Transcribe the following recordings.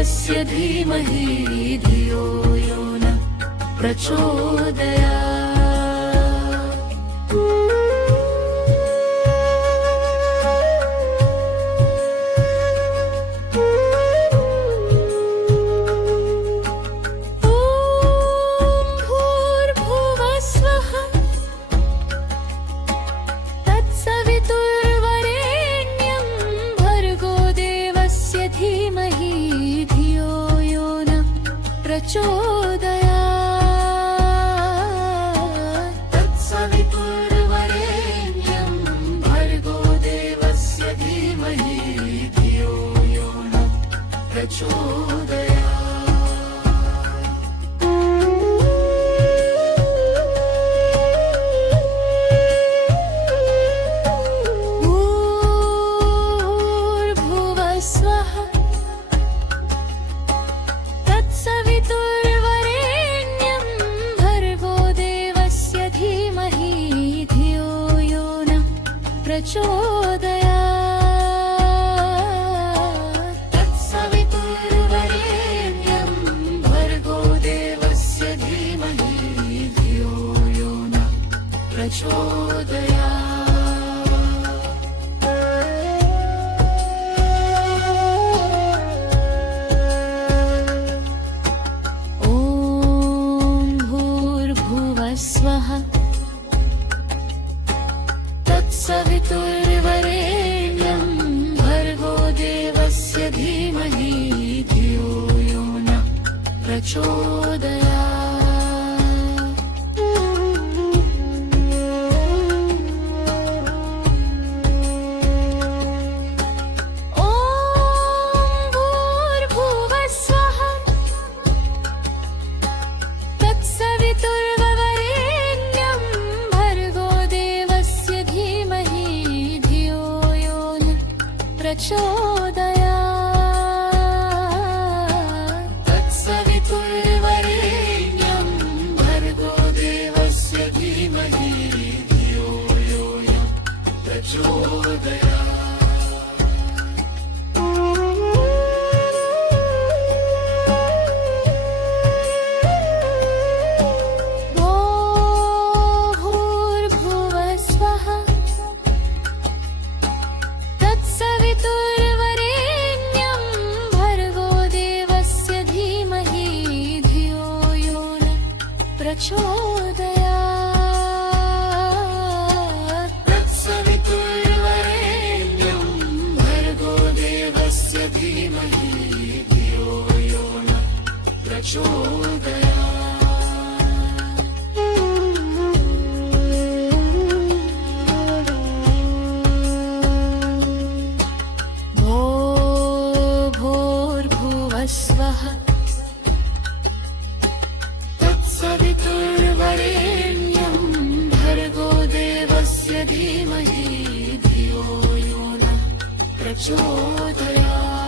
देवस्य धीमहि धियो यो न प्रचोदयात्। तत्सवितुर्वरेण्यं भर्गो देवस्य धीमहि धियो यो न प्रचोदयात्। भूर्भुवः स्वः तत्सवितुर्वरेण्यं भर्गो देवस्य धीमहि धियो यो न प्रचोदयात्। तत्सवितुर्वरेण्यं भर्गो देवस्य धीमहि धियो यो न प्रचोदयात्। स्वः तत्सवितुर्वरेण्यं भर्गो देवस्य धीमहि धियो यो न प्रचोदयात्। तत्सवितुर्वरेण्यं भर्गो देवस्य धीमहि धियो यो न प्रचोदयात्। भूर्भुवः स्वः तत्सवितुर्वरेण्यं भर्गो देवस्य धीमहि धियो यो न प्रचोदयात्। तत्सवितुर्वरेण्यं भर्गो देवस्य धीमहि धियो यो न प्रचोदयात्। स्वः तत्सवितुर्वरेण्यं भर्गो देवस्य धीमहि धियो यो न प्रचोदयात्।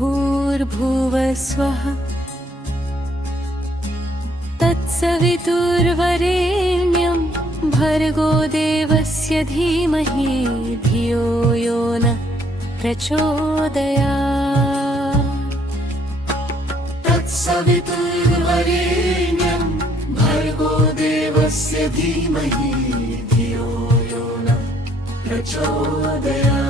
भूर्भुवः स्वः तत्सवितुर्वरेण्यं भर्गो देवस्य धीमहि धियो यो न प्रचोदयात्। तत्सवितुर्वरेण्यं भर्गो देवस्य धीमहि धियो यो न प्रचोदयात्।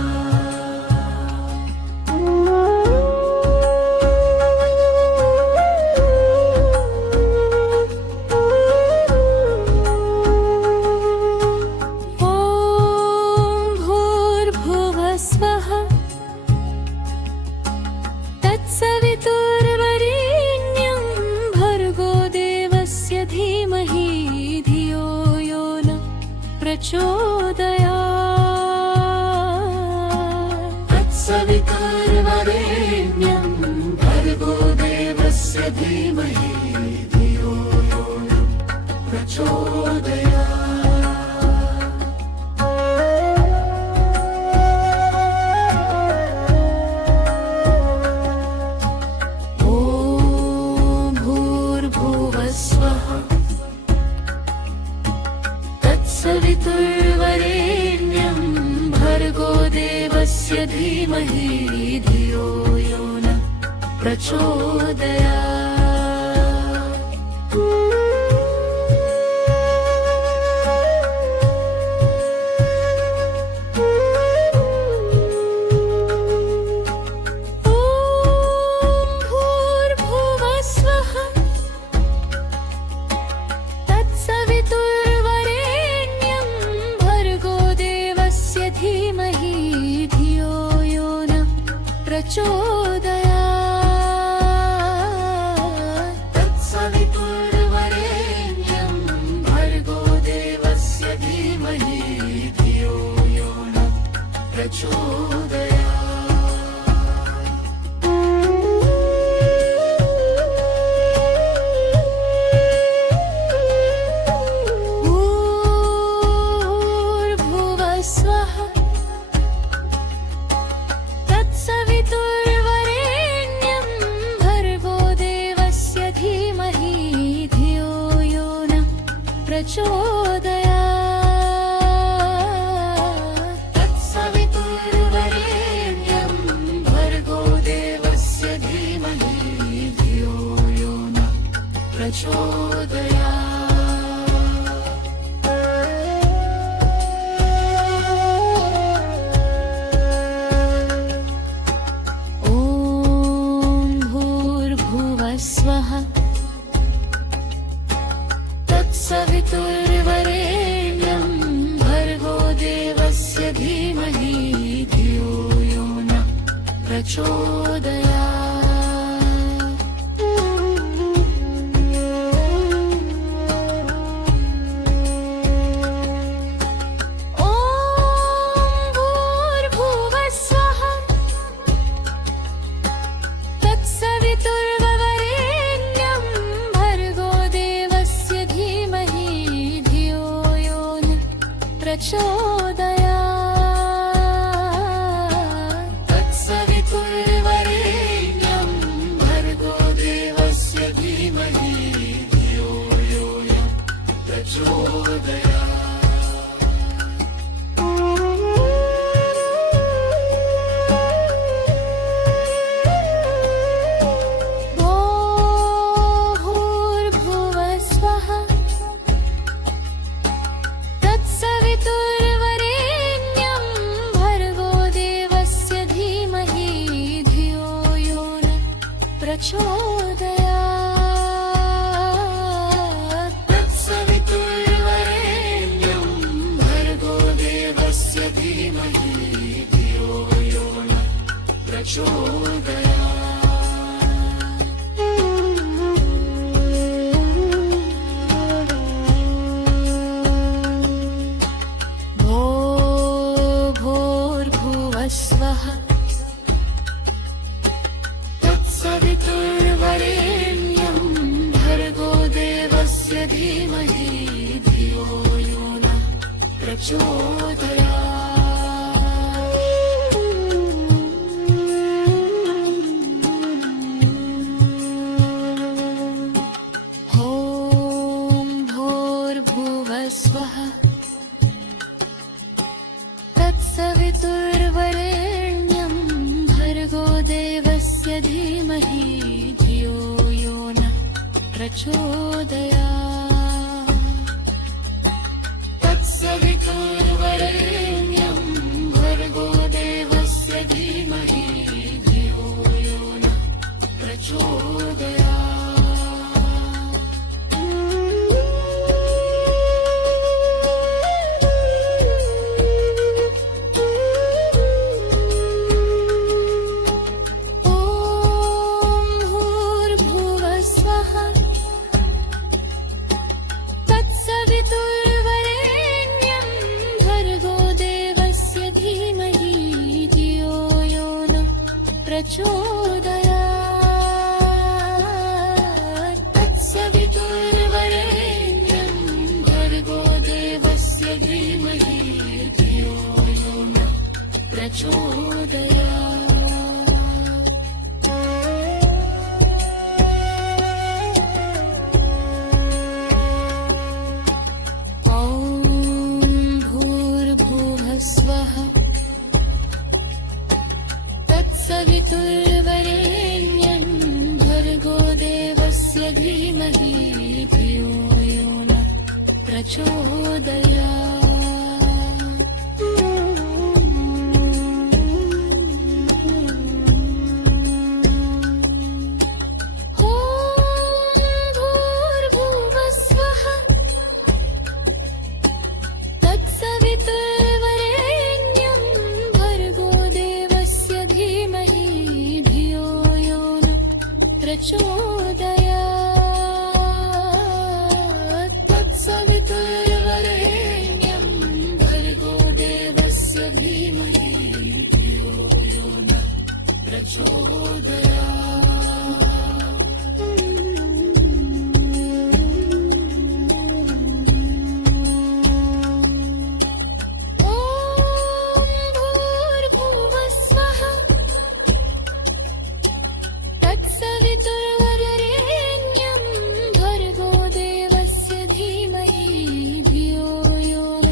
प्रचोदयात्। तत्सवितुर्वरेण्यं भर्गो देवस्य धीमहि धियो यो न प्रचोदयात्। तत्सवितुर्वरेण्यं भर्गो देवस्य धीमहि धियो यो नः प्रचोदयात्। तत्सवितुर्वरेण्यं भर्गो देवस्य धीमहि धियो यो नः प्रचोदयात्। भूर्भुवः स्वः तत्सवितुर्वरेण्यं भर्गो देवस्य धीमहि धियो यो नः प्रचोदयात्। तत्सवितुर्वरेण्यं भर्गो देवस्य धीमहि धियो यो नः प्रचोदयात्। स्वः तत्सवितुर्वरेण्यं भर्गो देवस्य धीमहि धियो यो नः प्रचोदयात्। ॐ भूर्भुवः स्वः तत्सवितुर्वरेण्यं भर्गो देवस्य धीमहि धियो यो नः प्रचोदयात्। तत्सवितुर्वरेण्यं भर्गो देवस्य धीमहि धियो यो नः प्रचोदयात्। भूर्भुवः स्वः तत्सवितुर्वरेण्यं भर्गो देवस्य धीमहि धियो यो नः प्रचोदयात्। तत्सवितुर्वरेण्यं भर्गो देवस्य धीमहि धियो यो नः प्रचोदयात्। भूर्भुवः स्वः तत्सवितुर्वरेण्यं भर्गो देवस्य धीमहि धियो यो नः प्रचोदयात्। ॐ भूर्भुवः स्वः तत्सवितुर्वरेण्यं भर्गो देवस्य धीमहि धियो यो नः प्रचोदयात्। तत्सवितुर्वरेण्यं भर्गो देवस्य धीमहि धियो यो नः प्रचोदयात्। तत्सवितुर्वरेण्यं भर्गो देवस्य धीमहि धियो यो नः प्रचोदयात्। तत्सवितुर्वरेण्यं भर्गो देवस्य धीमहि धियो यो नः प्रचोदयात्। ॐ प्रचोदयात् तत्सवितुर्वरेण्यं भर्गो देवस्य धीमहि धियो यो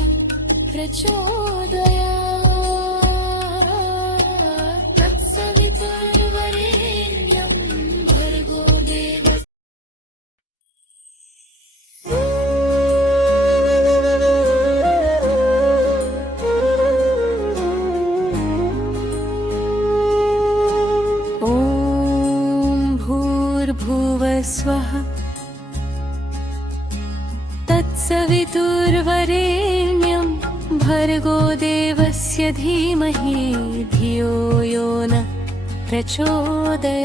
नः प्रचोदयात् तत्सवितुर्वरेण्यं भर्गो देवस्य ॐ भूर्भुवः स्वः तत्सवितुर्वरेण्यं भर्गो देवस्य धीमहि धियो यो नः प्रचोदयात्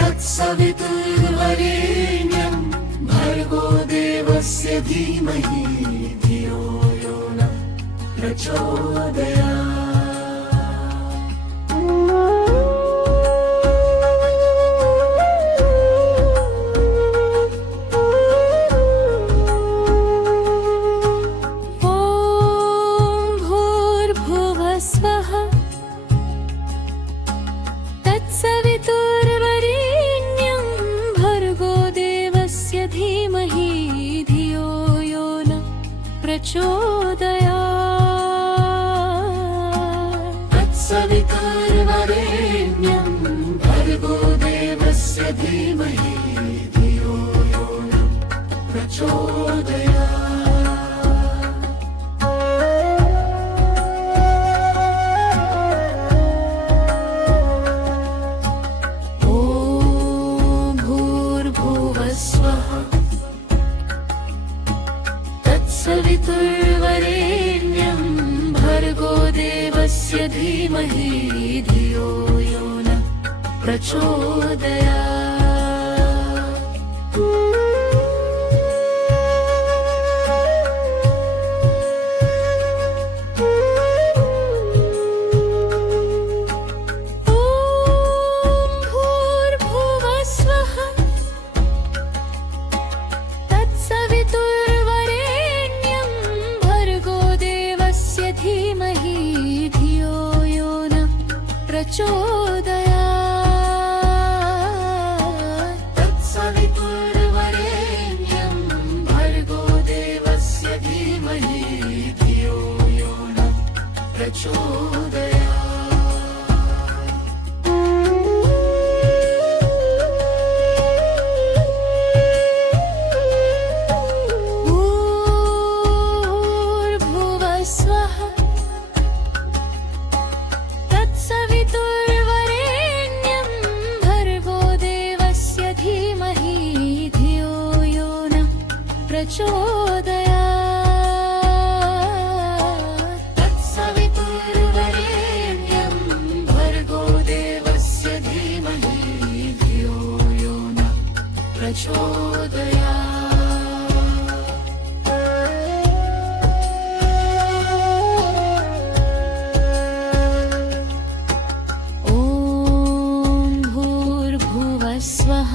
तत्सवितुर्वरेण्यं भर्गो देवस्य धीमहि धियो यो नः प्रचोदयात् तत्सवितुर्वरेण्यं भर्गो देवस्य धीमहि धियो यो नः प्रचोदयात् तत्सवितुर्वरेण्यं भर्गो देवस्य धीमहि धियो यो नः प्रचोदयात् तत्सवितुर्वरेण्यं भर्गो देवस्य धीमहि धियो यो नः प्रचोदयात् प्रचोदयात् तत्सवितुर्वरेण्यं भर्गो देवस्य धीमहि धियो यो नः प्रचोदयात् भूर्भुवः स्वः तत्सवितुर्वरेण्यं भर्गो देवस्य धीमहि धियो यो नः प्रचोदयात् तत्सवितुर्वरेण्यं भर्गो देवस्य धीमहि धियो यो नः प्रचोदयात् स्वः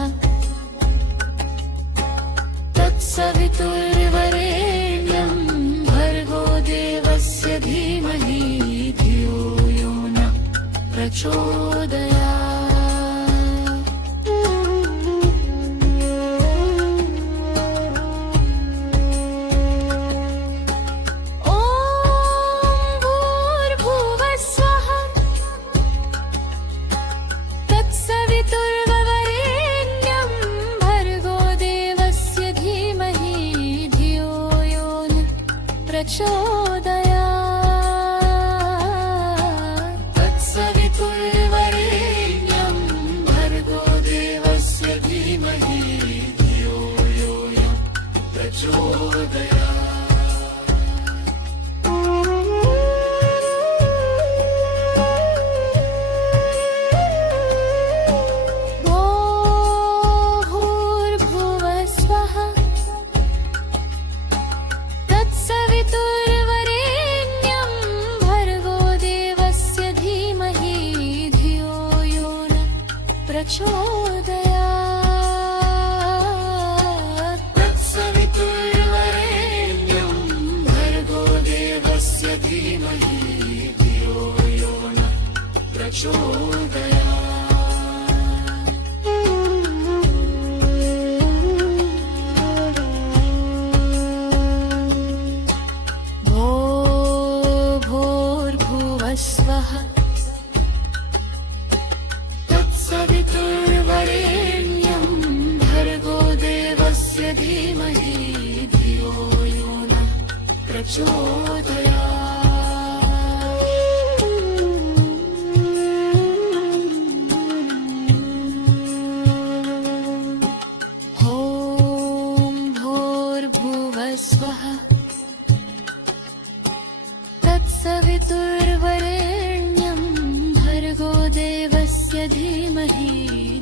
तत्सवितुर्वरेण्यं भर्गो देवस्य धीमहि धियो यो नः प्रचोदयात् प्रचोदयात् तत्सवितुर्वरेण्यं भर्गो देवस्य धीमहि धियो यो नः प्रचोदयात्। ॐ भूर्भुवः स्वः तत्सवितुर्वरेण्यं भर्गो देवस्य धीमहि धियो यो नः प्रचोदयात् तत्सवितुर्वरेण्यं भर्गो देवस्य धीमहि धियो यो नः प्रचोदयात्। भो भूर्भुवः स्वः तत्सवितुर्वरेण्यं भर्गो देवस्य धीमहि धियो यो नः प्रचोदयात्। ॐ भूर्भुवः स्वः तत्सवितुर्वरेण्यं भर्गो देवस्य धीमहि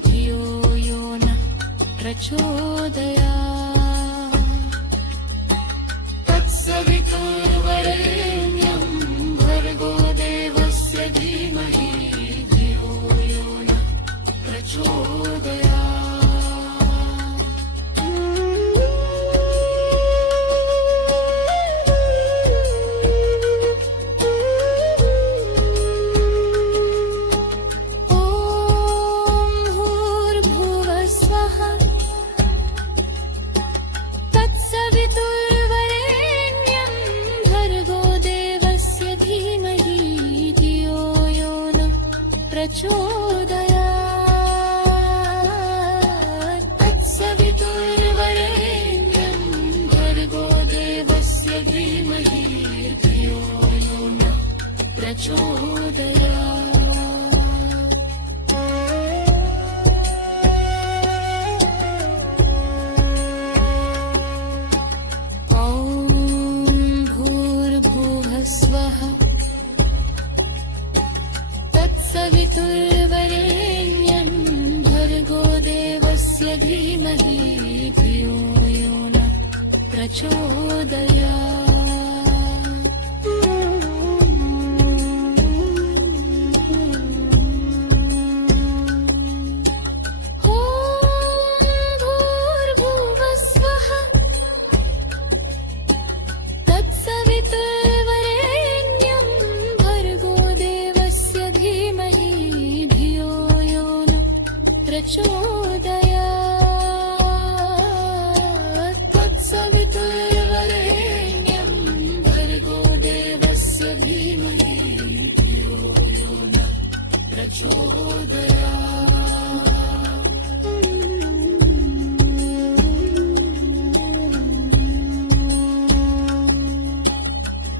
धियो यो नः प्रचोदयात् तत्सवितुर्वरेण्यं भर्गो देवस्य धीमहि धियो यो नः प्रचोदयात्। ॐ भूर्भुवः स्वः तत्सवितुर्वरेण्यं भर्गो देवस्य धीमहि धियो यो नः प्रचोदयात् तत्सवितुर्वरेण्यं भर्गो देवस्य धीमहि धियो यो नः प्रचोदयात्। ॐ भूर्भुवः स्वः तत्सवितुर्वरेण्यं भर्गो देवस्य धीमहि धियो यो नः प्रचोदयात्। ॐ भूर्भुवः स्वः तत्सवितुर्वरेण्यं भर्गो देवस्य धीमहि धियो यो नः प्रचोदयात् तत्सवितुर्वरेण्यं भर्गो देवस्य धीमहि धियो यो नः प्रचोदयात्।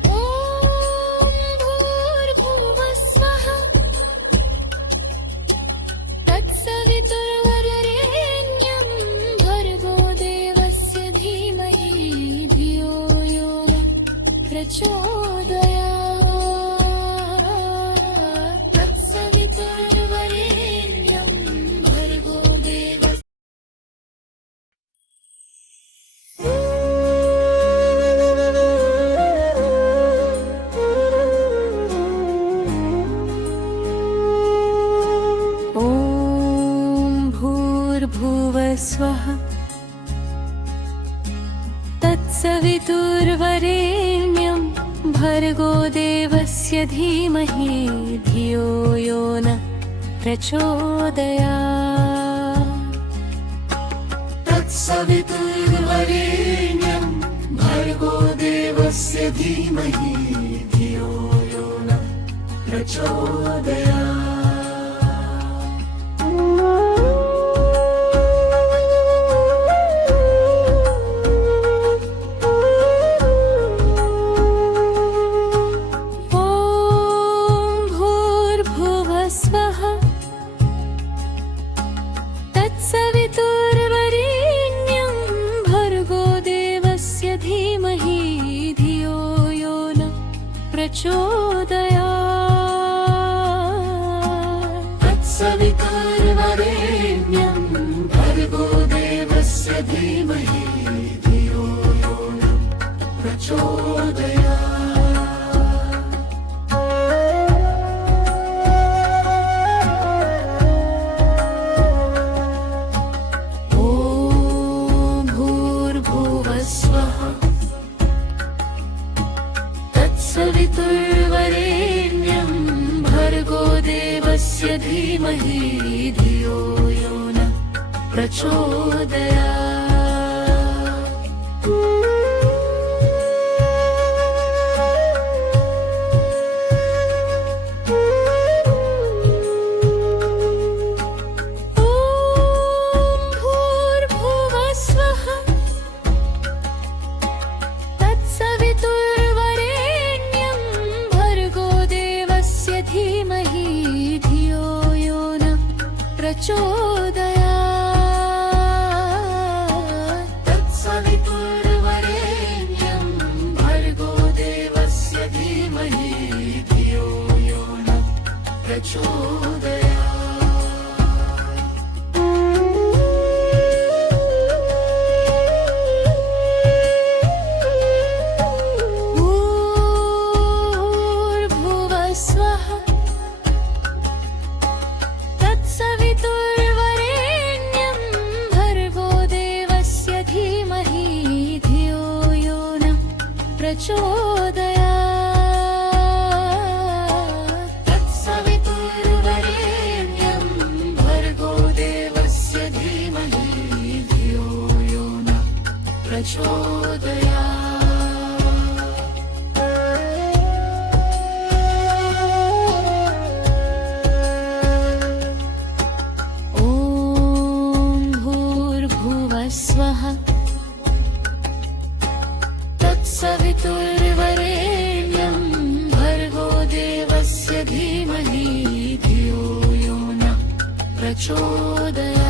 ॐ भूर्भुवः स्वः तत्सवितुर्वरेण्यं भर्गो देवस्य धीमहि धियो यो नः प्रचोदयात् तत्सवितुर्वरेण्यं भर्गो देवस्य ॐ भूर्भुवः स्वः तत्सवितुर्वरेण्यं भर्गो देवस्य धीमहि धियो यो नः प्रचोदयात् तत्सवितुर्वरेण्यं भर्गो देवस्य धीमहि धियो यो नः प्रचोदयात्। प्रचोदयात्। तत्सवितुर्वरेण्यं भर्गो देवस्य धीमहि धियो यो नः प्रचोदयात्। सवितुर्वरेण्यं भर्गो देवस्य धीमहि धियो यो नः प्रचोदयात्। ॐ भूर्भुवः स्वः तत्सवितुर्वरेण्यं भर्गो देवस्य धीमहि धियो यो नः प्रचोदयात्। तत्सवितुर्वरेण्यं भर्गो देवस्य धीमहि धियो यो नः प्रचोदयात्। भूर्भुवः स्वः तत्सवितुर्वरेण्यं भर्गो देवस्य धीमहि धियो यो नः प्रचोदयात्। तत्सवितुर्वरेण्यं भर्गो देवस्य धीमहि धियो यो नः प्रचोदयात्। ॐ भूर्भुवः स्वः तत्सवितुर्वरेण्यं भर्गो देवस्य धीमहि धियो यो नः प्रचोदयात्।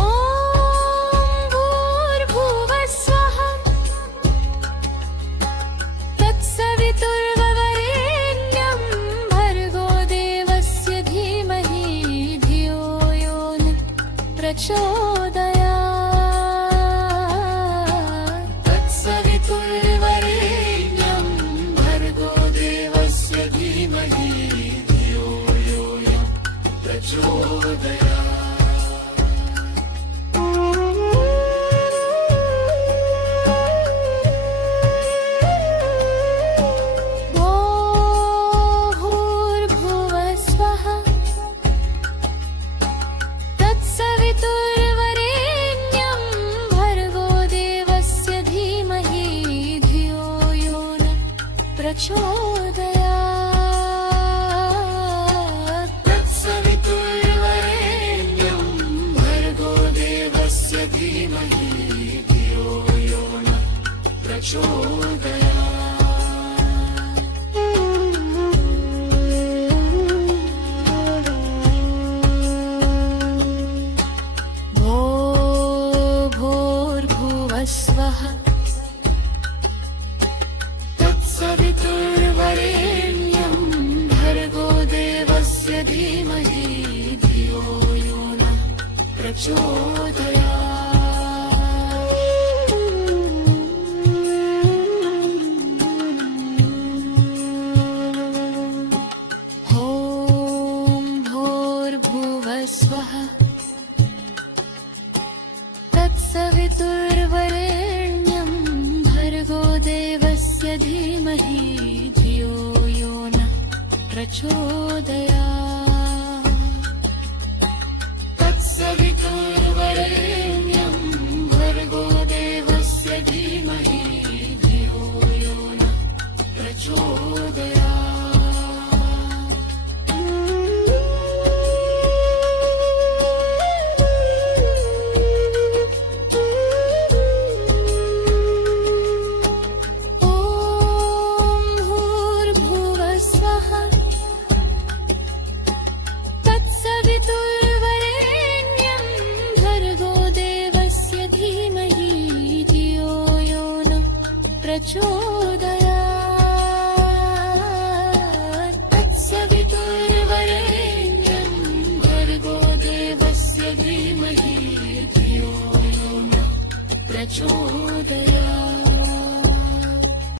ॐ भूर्भुवः स्वः तत्सवितुर्वरेण्यं भर्गो देवस्य धीमहि धियो यो नः प्रचोदयात्। तत्सवितुर्वरेण्यं भर्गो देवस्य धीमहि धियो यो नः प्रचोदयात्। भूर्भुवः स्वः तत्सवितुर्वरेण्यं भर्गो देवस्य धीमहि धियो यो नः प्रचोदयात्। तत्सवितुर्वरेण्यं भर्गो देवस्य धीमहि धियो यो नः प्रचोदयात्। भूर्भुवः स्वः तत्सवितुर्वरेण्यं भर्गो देवस्य धीमहि धियो यो नः प्रचोदयात्। ॐ भूर्भुवः स्वः तत्सवितुर्वरेण्यं भर्गो देवस्य धीमहि धियो यो नः प्रचोदयात्। तत्सवितुर्वरेण्यं भर्गो देवस्य धीमहि धियो यो नः प्रचोदयात्। ॐ भूर्भुवः स्वः प्रचोदयात् तत्सवितुर्वरेण्यं भर्गो देवस्य धीमहि धियो यो नः प्रचोदयात्।